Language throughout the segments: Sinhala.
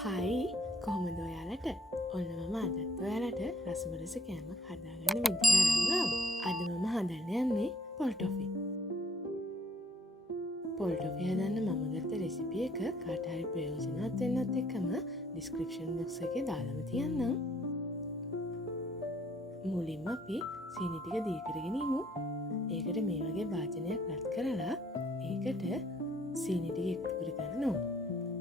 හයි කොහොමද ඔයාලට ඔන්න මම අදත් ඔයාලට රසමරස කෑමක් හදාගන්න විදිහ අරන් අද මම හදන්න යන්නේ පොල්ටොෆි. පොල්ටොෆි හදන්න මම ගත්ත රෙසිපි එක කාට හරි ප්‍රයෝජනවත් වෙන්නත් එක්කම ඩිස්ක්‍රිප්ෂන් බොක්ස් එකේ දාලම තියන්නම්. මුලින්ම අපි සීනි ටික දී කරගෙන ඉමු. ඒකට මේ වගේ භාජනයක් රත් කරලා ඒකට සීනි ටික එකතු කරගන්න ඕන.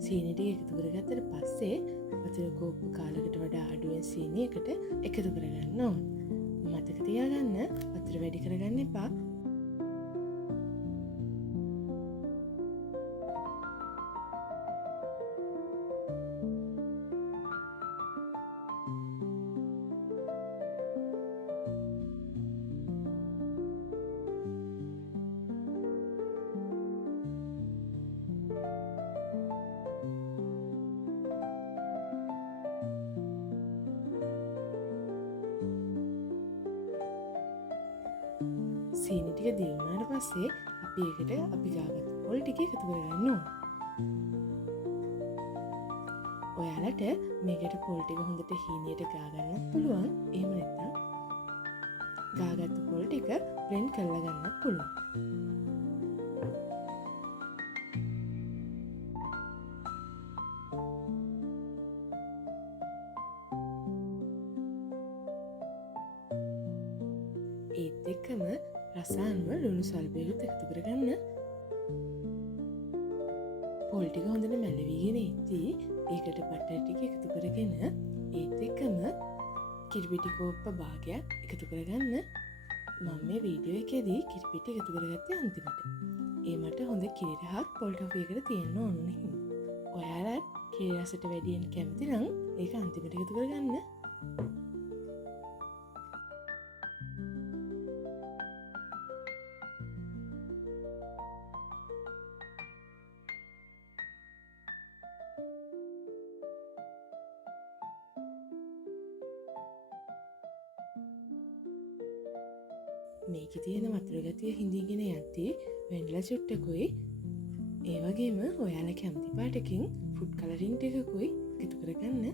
සීනි ටික එකතු කරගත්තට පස්සේ වතුර කෝප්පු කාලකට වඩා අඩුවෙන් සීනි එකට එකතු කරගන්න ඕන. මතක තියාගන්න වතුර වැඩි කරගන්න එපා. සීනි ටික දියුණාට පස්සේ අපි ඒකට අපි ගාගත්ත පොල් ටික එකතු කරගන්න ඕන. ඔයාලට මේකට පොල් ටික හොඳට හීනියට ගාගන්නත් පුළුවන්. එහෙම නැත්නම් ගාගත්ත පොල් ටික බ්ලෙන්ඩ් කරලා ගන්නත් පුළුවන්. ඒත් එක්කම රසායනව ලුණු සල්පයකුත් එකතු කරගන්න. පොල් ටික හොඳට මැලවිගෙන ඉද්දී ඒකට බටර් ටික එකතු කරගෙන ඒත් එක්කම කිරිපිටි කෝප්ප භාගයක් එකතු කරගන්න. මම මේ වීඩියෝ එකේදී කිරිපිටි එකතු කරගත්තේ අන්තිමට. ඒ මට හොඳ කිරි රහක් පොල්ටොෆි එකට තියෙන්න ඕන හින්දා. ඔයාලත් කිරි රසට වැඩියෙන් කැමති නම් ඒක අන්තිමට එකතු කරගන්න. මේක තියෙන වතුරගතිය හිඳීගෙන යද්දී වෙන්ලා චුට්ටකුයි ඒ වගේම ඔයාලා කැමති පාටකින් ෆුඩ් කලරින් ටිකකුයි එකතු කරගන්න.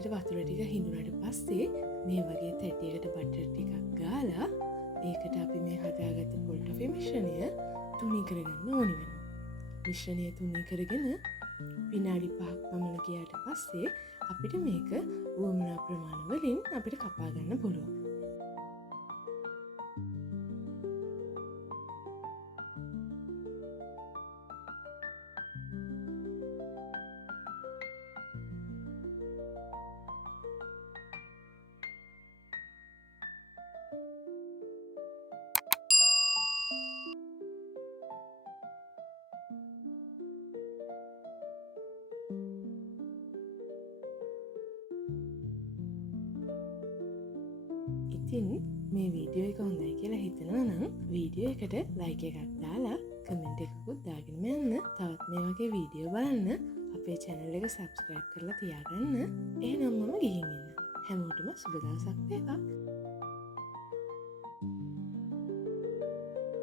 හොඳට වතුර ටික හිඳුනට පස්සේ මේ වගේ තැටියකට බටර් ටිකක් ගාලා ඒකට අපි මේ හදාගත්ත පොල් ටොෆි මිශ්‍රණය තුනී කරගන්න ඕනි වෙනවා. මිශ්‍රණය තුනී කරගෙන විනාඩි 5ක් පමණ ගියාට පස්සේ අපිට මේක වුවමනා ප්‍රමාණ වලින් අපිට කපා ගන්න පුළුවන්. ඉතින් මේ වීඩියෝ එක හොඳයි කියලා හිතනවා නම් වීඩියෝ එකට ලයික් එකක් දාලා කමෙන්ට් එකකුත් දාගෙන යන්න. තවත් මේ වගේ වීඩියෝ බලන්න අපේ channel එක subscribe කරලා තියාගන්න. එහෙනම් මම ගිහින් එන්න. හැමෝටම සුබ දවසක් වේවා.